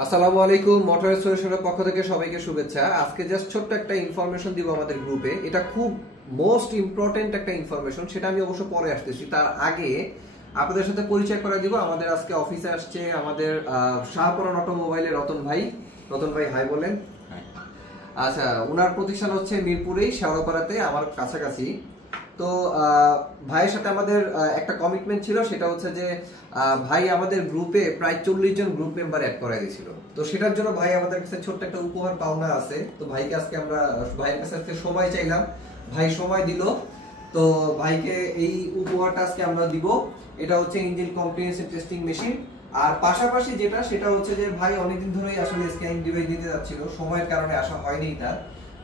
আসসালামু আলাইকুম, মোটর সলিউশনের পক্ষ থেকে সবাইকে শুভেচ্ছা। আজকে জাস্ট ছোট্ট একটা ইনফরমেশন দিব আমাদের গ্রুপে। এটা খুব মোস্ট ইম্পর্টেন্ট একটা ইনফরমেশন, সেটা আমি অবশ্য পরে আসতেছি। তার আগে আপনাদের সাথে পরিচয় করে দিব। আমাদের আজকে অফিসে আসছে আমাদের শাহপুরান অটোমোবাইলের রতন ভাই। রতন ভাই হাই বলেন। আচ্ছা, ওনার প্রতিষ্ঠান হচ্ছে মিরপুরেই, শেওড়াপাড়াতে, আমার কাছাকাছি। তো ভাইয়ের সাথে আমাদের একটা কমিটমেন্ট ছিল, সেটা হচ্ছে যে ভাই আমাদের গ্রুপে প্রায় 40 জন গ্রুপ মেম্বার অ্যাড করাই দিয়েছিল। তো সেটার জন্য ভাই আমাদের কাছে ছোট্ট একটা উপহার পাওনা আছে। তো ভাইকে আজকে আমরা ভাইয়ের কাছে আজকে সময় চাইলাম, ভাই সময় দিল। তো ভাইকে এই উপহারটা আজকে আমরা দিব। এটা হচ্ছে ইঞ্জিন কম্প্রিহেনসিভ টেস্টিং মেশিন। আর পাশাপাশি যেটা, সেটা হচ্ছে যে ভাই অনেকদিন ধরেই আসলে স্ক্যানিং ডিভাইস দিতে যাচ্ছিল, সময়ের কারণে আসা হয়নি তার।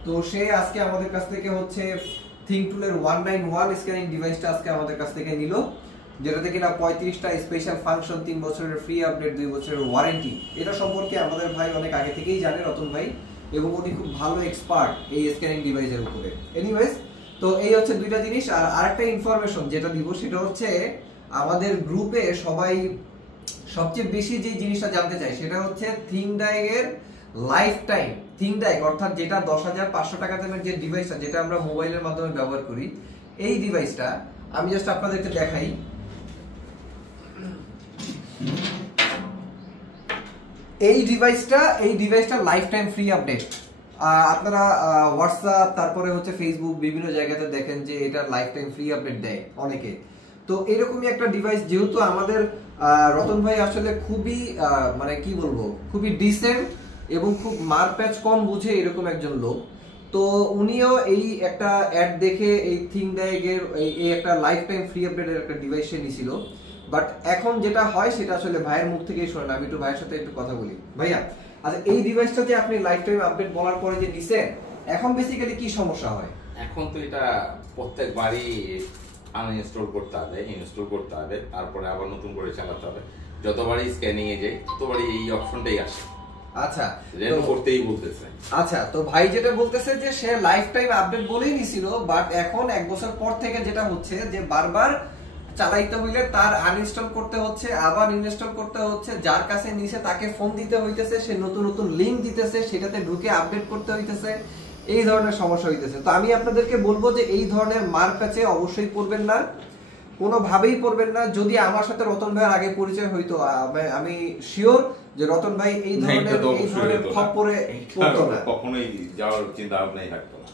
তো সে আজকে আমাদের কাছ থেকে হচ্ছে থিঙ্ক টুলের 191 স্ক্যানিং ডিভাইসটা আজকে আমাদের কাছ থেকে নিল, যেটাতে কিনা 35টা স্পেশাল ফাংশন, 3 বছরের ফ্রি আপডেট, 2 বছরের ওয়ারেন্টি। এটা সম্পর্কে আমাদের ভাই অনেক আগে থেকেই জানে, রতন ভাই, এবং উনি খুব ভালো এক্সপার্ট এই স্ক্যানিং ডিভাইসের উপরে। এনিওয়েজ, তো এই হচ্ছে দুইটা জিনিস। আর আরেকটা ইনফরমেশন যেটা দিব, সেটা হচ্ছে আমাদের গ্রুপে সবাই সবচেয়ে বেশি যে জিনিসটা জানতে চায়, সেটা হচ্ছে থিংডাই এর লাইফ টাইম। থিংডাই অর্থাৎ যেটা 10,500 টাকা দামের যে ডিভাইসটা, যেটা আমরা মোবাইলের মাধ্যমে ব্যবহার করি, এই ডিভাইসটা আমি জাস্ট আপনাদেরকে দেখাই। এই ডিভাইসটা লাইফ টাইম ফ্রি আপডেট। আপনারা হোয়াটসঅ্যাপ, তারপরে হচ্ছে ফেসবুক, বিভিন্ন জায়গাতে দেখেন যে এটা লাইফ টাইম ফ্রি আপডেট দেয় অনেকে। তো এরকমই একটা ডিভাইস, যেহেতু আমাদের রতন ভাই আসলে খুবই মানে কি বলবো, খুবই ডিসেন্ট এবং খুব মারপ্যাচ কম বুঝে এরকম একজন লোক। তো উনিও এই একটা অ্যাড দেখে এই থিংডাইগের এই একটা লাইফ টাইম ফ্রি আপডেটের একটা ডিভাইস সে নিছিল। বাট এখন যেটা হয় সেটা আসলে ভাইয়ের মুখ থেকেই শোনেন। আমি একটু ভাইয়ের সাথে একটু কথা বলি। ভাইয়া, আচ্ছা, এই ডিভাইসটা যে আপনি লাইফ টাইম আপডেট বলার পরে যে নিছেন, এখন বেসিক্যালি কি সমস্যা হয়? এখন তো এটা প্রত্যেকবারই আনইনস্টল করতে হবে, ইনস্টল করতে হবে, তারপরে আবার নতুন করে চালাতে হবে। যতবারই স্ক্যানিং এ যাই ততবারই এই অপশনটাই আসে। আচ্ছা, রেনো করতেই বলতেছে। আচ্ছা, তো ভাই যেটা বলতেছে যে সে লাইফ টাইম আপডেট বলেই নিছিল, বাট এখন 1 বছর পর থেকে যেটা হচ্ছে যে বারবার চালাইতে হইলে তার আনইনস্টল করতে হচ্ছে, আবার ইনস্টল করতে হচ্ছে, যার কাছে নিছে তাকে ফোন দিতে হইতেছে, সে নতুন নতুন লিংক দিতেছে, সেটাতে ঢুকে আপডেট করতে হইতেছে, এই ধরনের সমস্যা হইতেছে। তো আমি আপনাদেরকে বলবো যে এই ধরনের মারপ্যাচে অবশ্যই পড়বেন না, কোনোভাবেই পড়বেন না। যদি আমার সাথে রতন ভাইয়ের আগে পরিচয় হইতো, আমি শিওর যে রতন ভাই এই ধরনের খপ্পরে পড়তো না, কখনোই যাওয়ার চিন্তা ভাবনাই থাকতো না।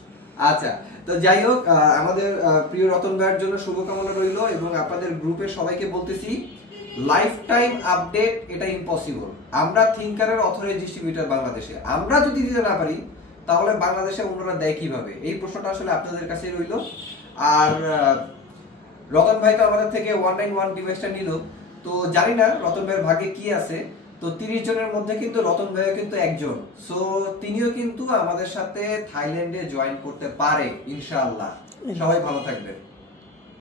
আচ্ছা, তো যাই হোক, আমাদের প্রিয় রতন ভাইয়ের জন্য শুভকামনা রইল। এবং আপনাদের গ্রুপে সবাইকে বলতেছি, লাইফ টাইম আপডেট এটা ইম্পসিবল। আমরা থিংকারের অথরাইজড ডিস্ট্রিবিউটর বাংলাদেশে, আমরা যদি দিতে না পারি তাহলে বাংলাদেশে অন্যরা দেয় কিভাবে? এই প্রশ্নটা আসলে আপনাদের কাছেই রইল। আর রতন ভাই তো আমাদের থেকে 191 ডিভাইসটা নিল। তো জানি না রতন ভাইয়ের ভাগ্যে কি আছে। তো 30 জনের মধ্যে কিন্তু রতন ভাইও কিন্তু একজন। সো তিনিও কিন্তু আমাদের সাথে থাইল্যান্ডে জয়েন করতে পারে ইনশাআল্লাহ। সবাই ভালো থাকবেন।